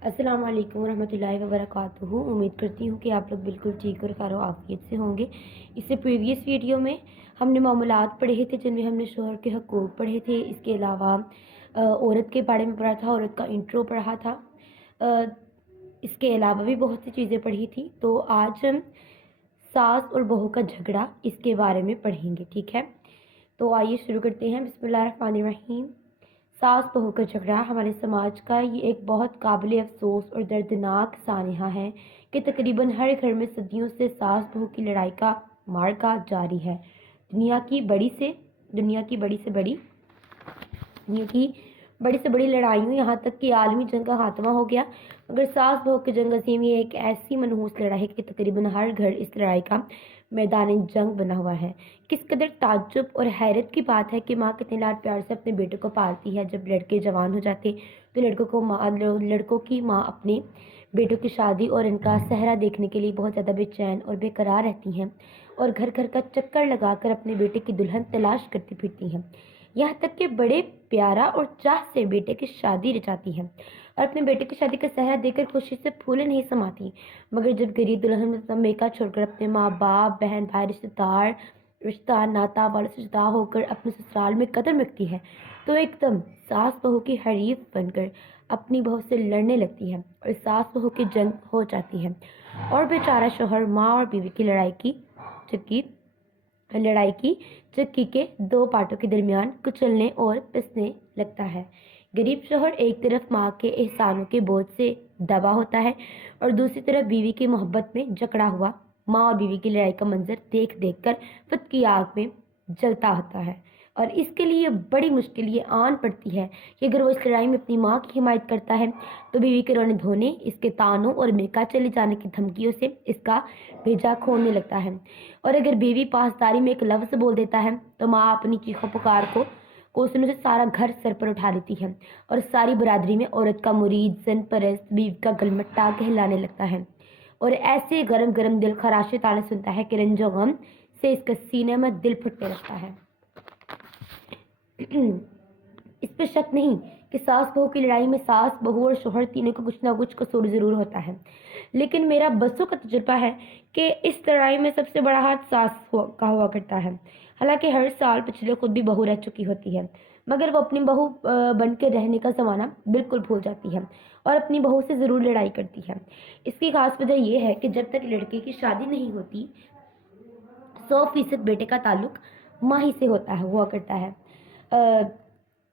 अस्सलाम वालेकुम रहमतुल्लाहि व बरकातुहू। उम्मीद करती हूँ कि आप लोग बिल्कुल ठीक और खैर आफियत से होंगे। इससे प्रीवियस वीडियो में हमने मामूलात पढ़े थे जिनमें हमने शोहर के हकूक़ पढ़े थे। इसके अलावा औरत के बारे में पढ़ा था, औरत का इंट्रो पढ़ा था। अ, इसके अलावा भी बहुत सी चीज़ें पढ़ी थी। तो आज हम सास और बहू का झगड़ा इसके बारे में पढ़ेंगे, ठीक है। तो आइए शुरू करते हैं। बिस्मिल्लाहिर्रहमानिर्रहीम। सास बहू का झगड़ा हमारे समाज का ये एक बहुत काबिल अफसोस और दर्दनाक सानहा है कि तकरीबन हर घर में सदियों से सास बहू की लड़ाई का मार्का जारी है। दुनिया की बड़ी से बड़ी लड़ाइयों, यहाँ तक कि आलमी जंग का खात्मा हो गया, मगर सास बहू की जंग अजीम ये एक ऐसी मनहूस लड़ाई है कि तकरीबन हर घर इस लड़ाई का मैदान जंग बना हुआ है। किस कदर ताज्जुब और हैरत की बात है कि माँ कितने लाड प्यार से अपने बेटों को पालती है। जब लड़के जवान हो जाते तो लड़कों की माँ अपने बेटों की शादी और इनका सेहरा देखने के लिए बहुत ज़्यादा बेचैन और बेकरार रहती हैं और घर घर का चक्कर लगाकर अपने बेटे की दुल्हन तलाश करती फिरती हैं। यहाँ तक कि बड़े प्यारा और चाह से बेटे की शादी रचाती हैं और अपने बेटे की शादी का सेहरा देकर खुशी से फूले नहीं समाती। मगर जब गरीब दुल्हन मेका छोड़कर अपने माँ बाप, बहन भाई, रिश्ता नाता वालों से जुदा होकर अपने ससुराल में कदम रखती है तो एकदम सास बहू की हरीफ बनकर अपनी बहू से लड़ने लगती है और सास बहू की जंग हो जाती है और बेचारा शोहर माँ और बीवी की चक्की के दो पार्टों के दरमियान कुचलने और पिसने लगता है। गरीब शोहर एक तरफ माँ के एहसानों के बोझ से दबा होता है और दूसरी तरफ बीवी की मोहब्बत में जकड़ा हुआ माँ और बीवी की लड़ाई का मंजर देख देख कर खुद की आग में जलता होता है। और इसके लिए बड़ी मुश्किल ये आन पड़ती है कि अगर वो इस लड़ाई में अपनी माँ की हिमायत करता है तो बीवी के रोने धोने, इसके तानों और मेका चले जाने की धमकियों से इसका भेजा खोने लगता है। और अगर बीवी पासदारी में एक लफ्ज़ बोल देता है तो माँ अपनी चीखों पुकार को कोसों से सारा घर सर पर उठा लेती है और सारी बरादरी में औरत का मुरीद, ज़न परस्त, बीवी का गलमट्टा कहलाने लगता है। और ऐसे गरम गरम दिल खराशे ताने सुनता है कि रंजो गम से इसके सीने में दिल फुटने लगता है। इस पर शक नहीं कि सास बहू की लड़ाई में सास बहू और शोहर तीनों का कुछ ना कुछ कसूर जरूर होता है, लेकिन मेरा बसों का तजुर्बा है कि इस लड़ाई में सबसे बड़ा हाथ का हुआ करता है। हालांकि हर साल पिछले खुद भी बहू रह चुकी होती है, मगर वो अपनी बहू बन के रहने का ज़माना बिल्कुल भूल जाती है और अपनी बहू से ज़रूर लड़ाई करती है। इसकी खास वजह यह है कि जब तक लड़के की शादी नहीं होती 100% बेटे का ताल्लुक माँ ही से हुआ करता है।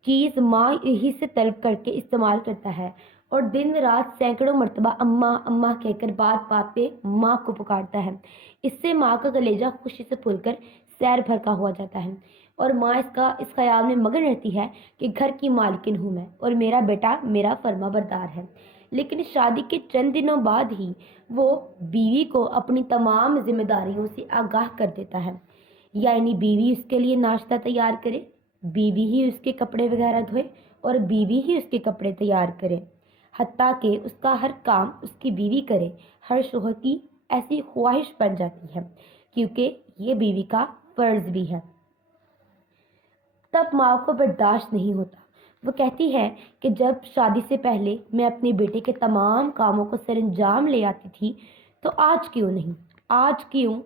चीज़ माँ ही से तलब करके इस्तेमाल करता है और दिन रात सैकड़ों मरतबा अम्मा अम्मा कहकर बात बात पे माँ को पुकारता है। इससे माँ का कलेजा खुशी से फूलकर सैर भर का हुआ जाता है और माँ इस ख्याल में मगन रहती है कि घर की मालकिन हूँ मैं और मेरा बेटा मेरा फर्मा बरदार है। लेकिन शादी के चंद दिनों बाद ही वो बीवी को अपनी तमाम जिम्मेदारियों से आगाह कर देता है। यानी बीवी उसके लिए नाश्ता तैयार करे, बीवी ही उसके कपड़े वगैरह धोए और बीवी ही उसके कपड़े तैयार करे, हत्ता कि उसका हर काम उसकी बीवी करे। हर शोहर की ऐसी ख्वाहिश बन जाती है क्योंकि ये बीवी का फर्ज भी है। तब माँ को बर्दाश्त नहीं होता। वो कहती है कि जब शादी से पहले मैं अपने बेटे के तमाम कामों को सरंजाम ले आती थी तो आज क्यों नहीं, आज क्यों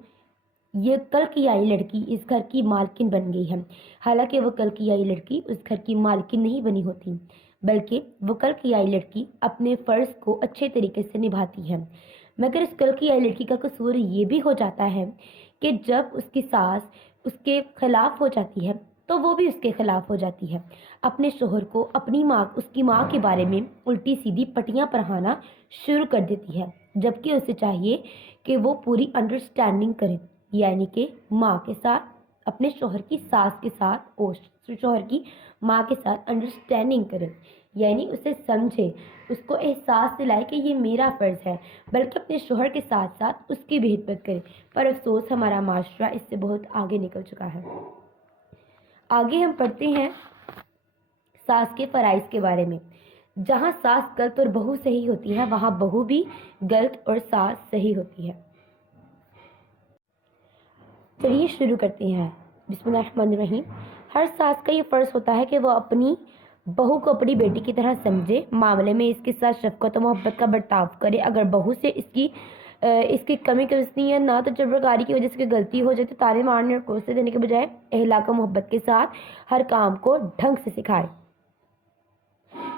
ये कल की आई लड़की इस घर की मालकिन बन गई है। हालांकि वो कल की आई लड़की उस घर की मालकिन नहीं बनी होती, बल्कि वो कल की आई लड़की अपने फ़र्ज को अच्छे तरीके से निभाती है। मगर इस कल की आई लड़की का कसूर ये भी हो जाता है कि जब उसकी सास उसके खिलाफ हो जाती है तो वो भी उसके खिलाफ हो जाती है। अपने शोहर को उसकी माँ के बारे में उल्टी सीधी पटियां पढ़ाना शुरू कर देती है, जबकि उसे चाहिए कि वो पूरी अंडरस्टैंडिंग करे, यानी कि माँ के साथ अपने शोहर की सास के साथ और शोहर की माँ के साथ अंडरस्टैंडिंग करे, यानी उसे समझे, उसको एहसास दिलाए कि ये मेरा फ़र्ज़ है, बल्कि अपने शोहर के साथ साथ उसकी भी हिदमत करे। पर अफसोस हमारा माशरा इससे बहुत आगे निकल चुका है। आगे हम पढ़ते हैं सास के फ़राइज़ के बारे में। जहाँ सास गलत और बहू सही होती है वहाँ बहू भी गलत और सास सही होती है। चलिए शुरू करते हैं। बिस्मिल्लाहिर्रहमानिर्रहीम। हर सास का ये फ़र्ज़ होता है कि वो अपनी बहू को अपनी बेटी की तरह समझे, मामले में इसके साथ शफकत और मोहब्बत का बर्ताव करे। अगर बहू से इसकी कमी कमी या ना तजुर्बाकारी की वजह से कोई गलती हो जाए तो ताने मारने और कोसे देने के बजाय अहलाक और मोहब्बत के साथ हर काम को ढंग से सिखाए।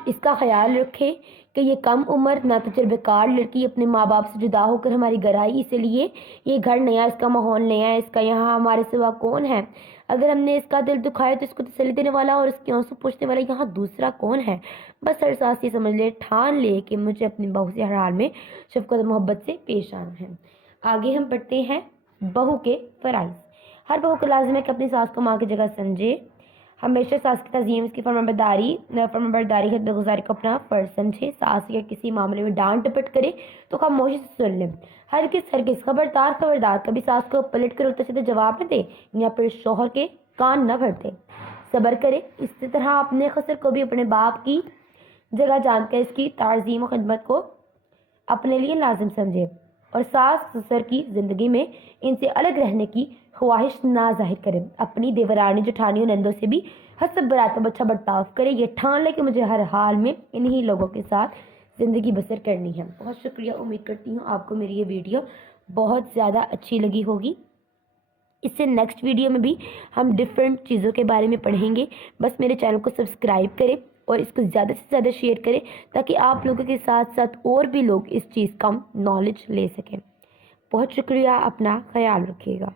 इसका ख्याल रखे कि ये कम उम्र ना तजुर्बेकार लड़की अपने माँ बाप से जुदा होकर हमारी घर आई, इसलिए ये घर नया, इसका माहौल नया है, इसका यहाँ हमारे सिवा कौन है। अगर हमने इसका दिल दुखाया तो इसको तसल्ली देने वाला और इसके आंसू पूछने वाला यहाँ दूसरा कौन है। बस हर सांस ये समझ ले, ठान ले कि मुझे अपनी बहू से हर हाल में शफकत और मोहब्बत से पेश आना है। आगे हम पढ़ते हैं बहू के फ़राइज़। हर बहू को लाजिम है कि अपनी सास को माँ की जगह समझे, हमेशा सास की तज़ीम, इसकी फरमाबरदारी खिदमतगुज़ारी को अपना फ़र्ज समझे। सास या किसी मामले में डांट डपट करे तो खामोशी से सुन ले। हरगिज़ खबरदार कभी सास को पलट कर उल्टा सीधा जवाब न दे या फिर शौहर के कान न भर दे। सब्र करे। इसी तरह अपने खसर को भी अपने बाप की जगह जानकर इसकी ताज़ीम और खिदमत को अपने लिए लाजिम समझे और सास ससुर की ज़िंदगी में इनसे अलग रहने की ख्वाहिश ना जाहिर करे। अपनी देवरानी जेठानियों नंदों से भी हसब बराबर अच्छा बर्ताव करे। ये ठान ले कि मुझे हर हाल में इन्हीं लोगों के साथ ज़िंदगी बसर करनी है। बहुत शुक्रिया। उम्मीद करती हूँ आपको मेरी ये वीडियो बहुत ज़्यादा अच्छी लगी होगी। इससे नेक्स्ट वीडियो में भी हम डिफरेंट चीज़ों के बारे में पढ़ेंगे। बस मेरे चैनल को सब्सक्राइब करें और इसको ज़्यादा से ज़्यादा शेयर करें ताकि आप लोगों के साथ साथ और भी लोग इस चीज़ का नॉलेज ले सकें। बहुत शुक्रिया। अपना ख्याल रखिएगा।